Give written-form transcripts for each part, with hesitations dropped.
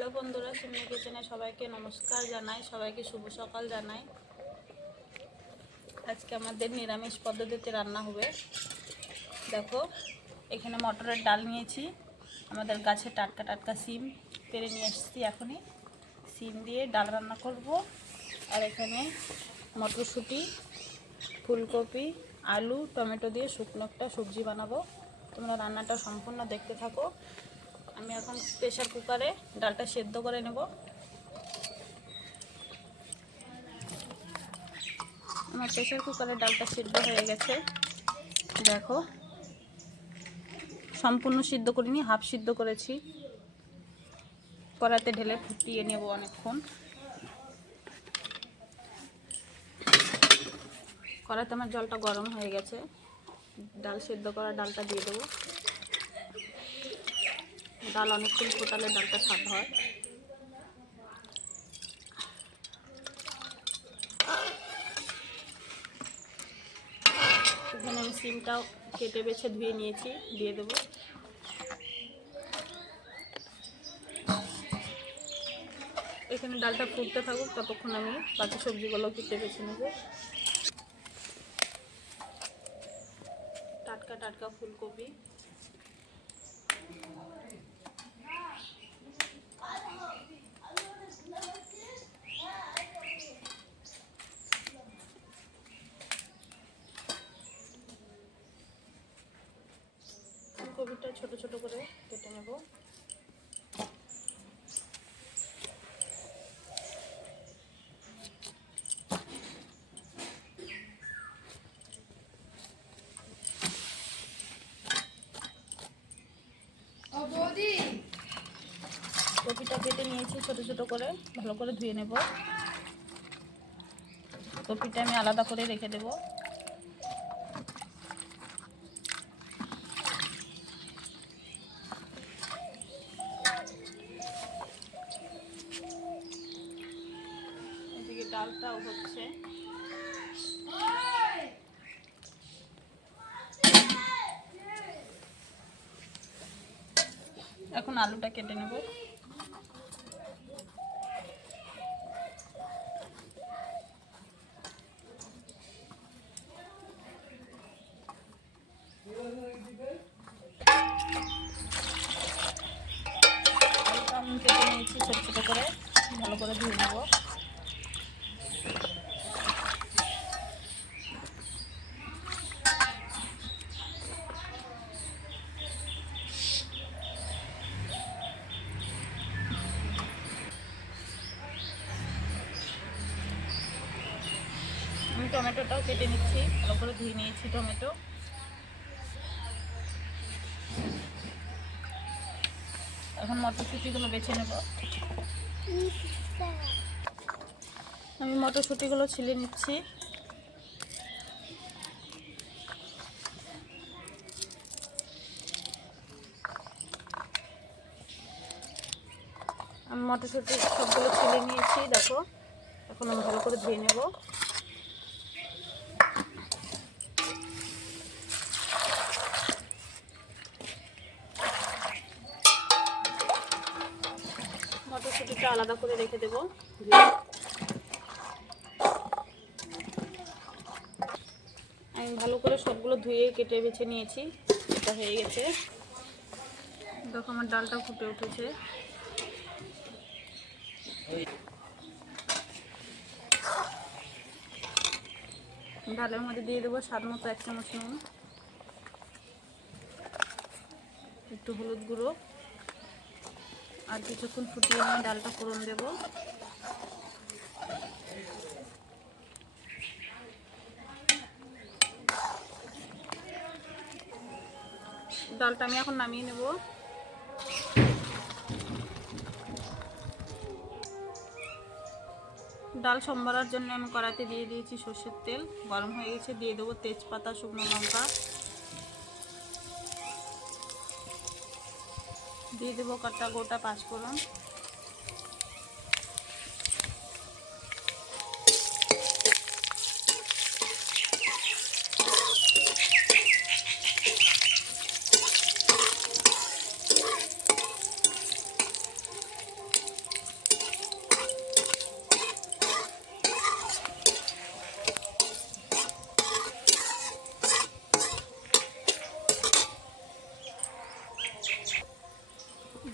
Hello বন্ধুরা, সিমনি কিচেনে সবাইকে নমস্কার জানাই, সবাইকে শুভ সকাল জানাই। আজকে আমাদের নিরামিষ পদ্ধতিতে রান্না হবে। দেখো, এখানে মটরের ডাল নিয়েছি, আমাদের গাছে টাটকা টাটকা সিম পেরে নিয়ে এসেছি। এখনই সিম দিয়ে ডাল রান্না করব। আর এখানে মটরশুঁটি, ফুলকপি, আলু, টমেটো দিয়ে শুকনো একটা সবজি বানাবো। তোমরা রান্নাটা সম্পূর্ণ দেখতে থাকো। আমি এখন প্রেসার কুকারে ডালটা সেদ্ধ করে নেব। আমার প্রেসার কুকারে ডালটা সিদ্ধ হয়ে গেছে। দেখো, সম্পূর্ণ সিদ্ধ করিনি, হাফ সিদ্ধ করেছি। কড়াতে ঢেলে ফুটিয়ে নেব অনেকক্ষণ। কড়াতে আমার জলটা গরম হয়ে গেছে, ডাল সিদ্ধ করা ডালটা দিয়ে দেবো। ডাল অনেকক্ষণ ফোটালে ডালটা স্বাদ হয়। এখানে আমি সিমটাও কেটে বেছে ধুয়ে নিয়েছি, দিয়ে দেবো। এখানে ডালটা ফুটতে থাকুক, ততক্ষণ আমি বাকি সবজিগুলো কেটে বেছে নেব। টাটকা টাটকা ফুলকপি, ফুলকপিটা ছোট ছোট করে কেটে নেব। কপিটা কেটে নিয়েছি ছোট ছোট করে, ভালো করে ধুয়ে নেব। কপিটা আমি আলাদা করে রেখে দেব। এদিকে ডালটাও হচ্ছে। এখন আলুটা কেটে নেব। আলুটা আমি কেটে নিয়েছি ছোট ছোট করে, ভালো করে ধুয়ে নেব। আমি টমেটোটাও কেটে নিচ্ছি, ভালো করে ধুয়ে নিয়েছি টমেটো। এখন মটরশুঁটিগুলো বেছে নেব। আমি মটরশুঁটিগুলো ছিলে নিচ্ছি। আমি মটরশুঁটি সবগুলো ছিলে নিয়েছি। দেখো, এখন আমি ভালো করে ধুয়ে নেব। মটরশুঁটিটা আলাদা করে রেখে দেব। আমি ভালো করে সবগুলো ধুয়ে কেটে বেছে নিয়েছি। এটা হয়ে গেছে। দেখো, আমার ডালটা ফুটে উঠেছে। ডালের মধ্যে দিয়ে দেবো স্বাদ মতো 1 চামচ নুন, একটু হলুদ গুঁড়ো, আর কিছুক্ষণ ফুটিয়ে নিয়ে ডালটা ফোড়ন দেব। ডালটা আমি এখন নামিয়ে নেব। ডাল সম্বরার জন্য আমি কড়াইতে দিয়ে দিয়েছি সর্ষের তেল, গরম হয়ে গেছে। দিয়ে দেবো তেজপাতা, শুকনো লঙ্কা, দিয়ে দেবো কাটা গোটা 5 ফোড়ন,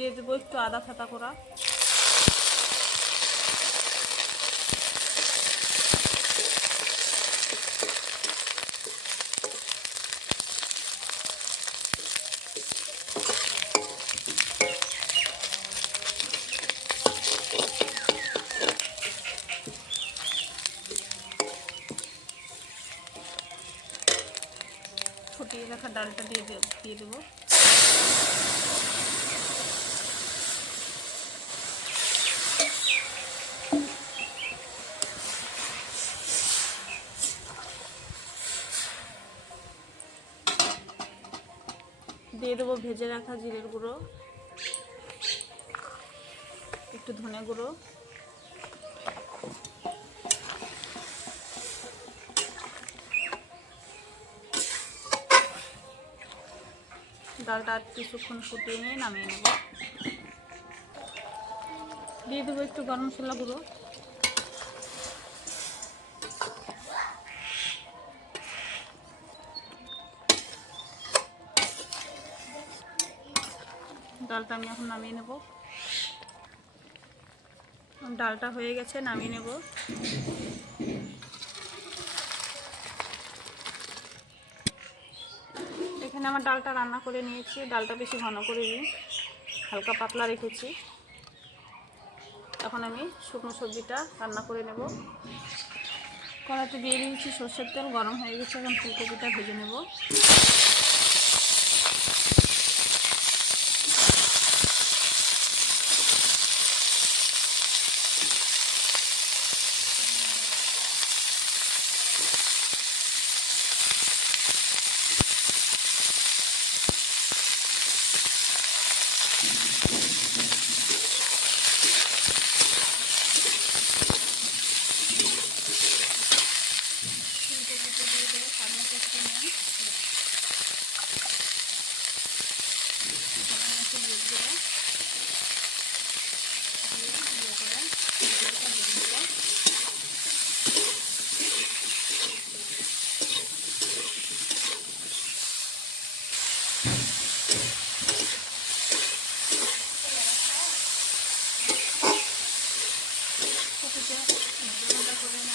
দিয়ে দেবো একটু আদা ছাতা করা। ফুটিয়ে রাখা ডালটা দিয়ে দেবো। দিয়ে দেবো ভেজে রাখা জিরের গুঁড়ো, একটু ধনে গুঁড়ো, ডালটা আর কিছুক্ষণ ফুটিয়ে নিয়ে নামিয়ে নেব। দিয়ে দেবো একটু গরম মশলা গুঁড়ো, ডালটা আমি এখন নামিয়ে নেব। ডালটা হয়ে গেছে, নামিয়ে নেব। এখানে আমার ডালটা রান্না করে নিয়েছি। ডালটা বেশি ঘন করে দিই, হালকা পাতলা রেখেছি। এখন আমি শুকনো সবজিটা রান্না করে নেব। কড়াইতে দিয়ে দিয়েছি সর্ষের তেল, গরম হয়ে গেছে। এখন ফুলকপিটা ভেজে নেব।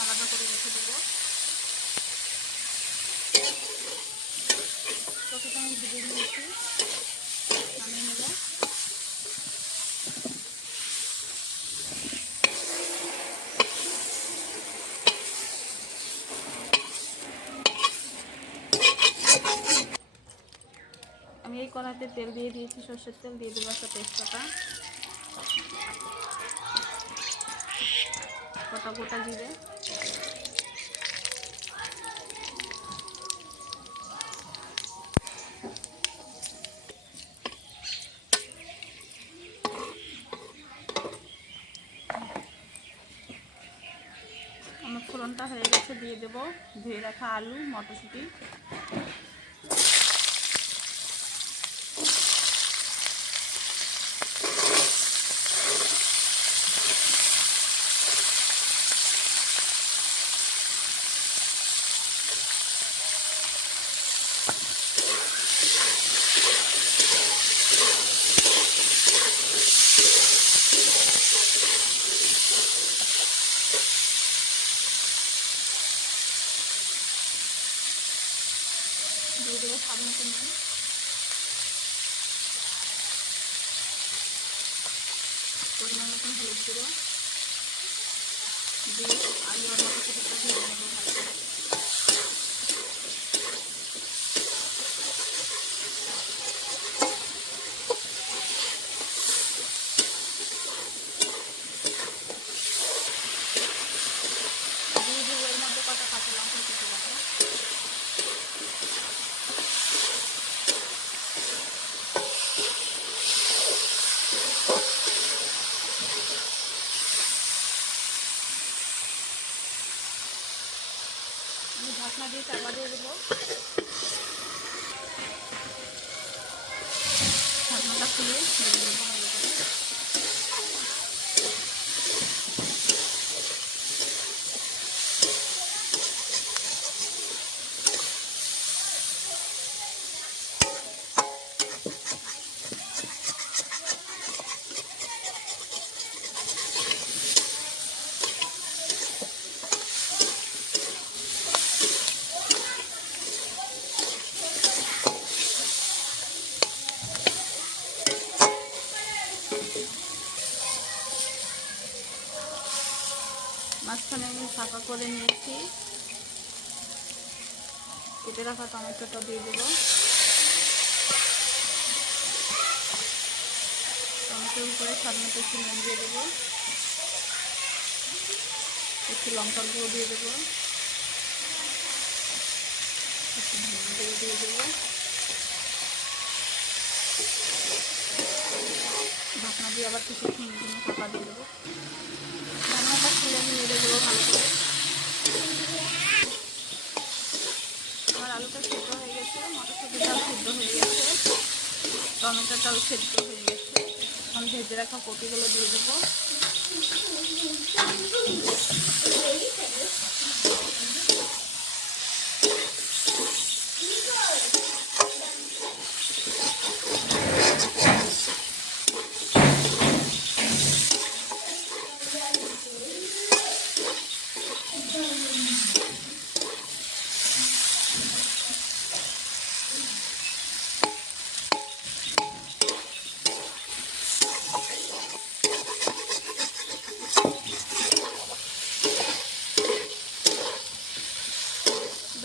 আলাদা করে রেখে দেবো। কপিটা আমি ভেজে নিয়েছি, নামিয়ে নেব। আমি এই কড়াইতে তেল দিয়ে দিয়েছি, সর্ষের তেল। দিয়ে দেবো একটা তেজপাতা, গোটা জিরে, আমার ফোড়নটা হয়ে গেছে। দিয়ে দেবো ধুয়ে রাখা আলু, মটরশুঁটি, দিয়ে দেবো স্বাদ মতো নুন, পরিমাণ মতন হলুদ গুঁড়ো দিয়ে আলু আর মটরশুঁটিটা ভেজে নেবো ভালো করে। দিয়ে দেবো এর মধ্যে কটা কাঁচা লঙ্কা কেটে রাখা। আমি ঢাকনা দিয়ে চাপা দিয়ে দেবো। ঢাকনাটা খুলে দিয়ে দেবো ভালো করে। মাঝখানে আমি ফাঁকা করে নিয়েছি। কেটে রাখা টমেটোটা দিয়ে দেবো। টমেটোর উপরে স্বাদ মতো একটু নুন দিয়ে দেবো, একটু লঙ্কার গুঁড়ো দিয়ে দেবো, একটু ধনে গুঁড়ো দিয়ে দেবো। ঢাকনা দিয়ে আবার কিছুক্ষণের জন্য ফাঁকা দিয়ে দেবো। ঢাকনাটা খুলে আমি নেড়ে দেবো ভালো করে। আমার আলুটা সেদ্ধ হয়ে গেছে, মটরশুঁটিটাও সেদ্ধ হয়ে গেছে, টমেটোটাও সেদ্ধ হয়ে গেছে। এখন ভেজে রাখা কপিগুলো দিয়ে দেবো।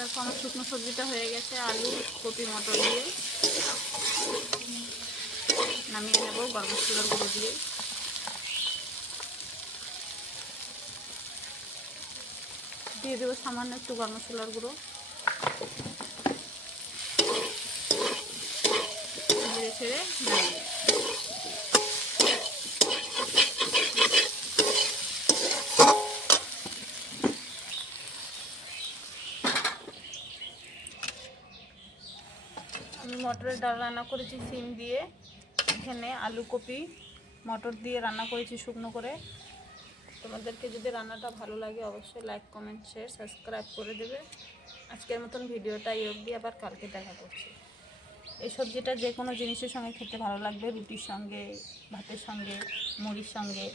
দেখো আমার শুকনো সবজিটা হয়ে গেছে, আলু কপি মটর দিয়ে। নামিয়ে নেব গরম মশলার গুঁড়ো দিয়ে। দিয়ে দেবো সামান্য একটু গরম মশলার গুঁড়ো, ধীরে ছেড়ে নামিয়ে। আমি মটরের ডাল রান্না করেছি সিম দিয়ে, এখানে আলু কপি মটর দিয়ে রান্না করেছি শুকনো করে। তোমাদেরকে যদি রান্নাটা ভালো লাগে অবশ্যই লাইক কমেন্ট শেয়ার সাবস্ক্রাইব করে দেবে। আজকের মতন ভিডিওটা এই অবধি, আবার কালকে দেখা করছি। এই সবজিটা যে কোনো জিনিসের সঙ্গে খেতে ভালো লাগবে, রুটির সঙ্গে, ভাতের সঙ্গে, মুড়ির সঙ্গে।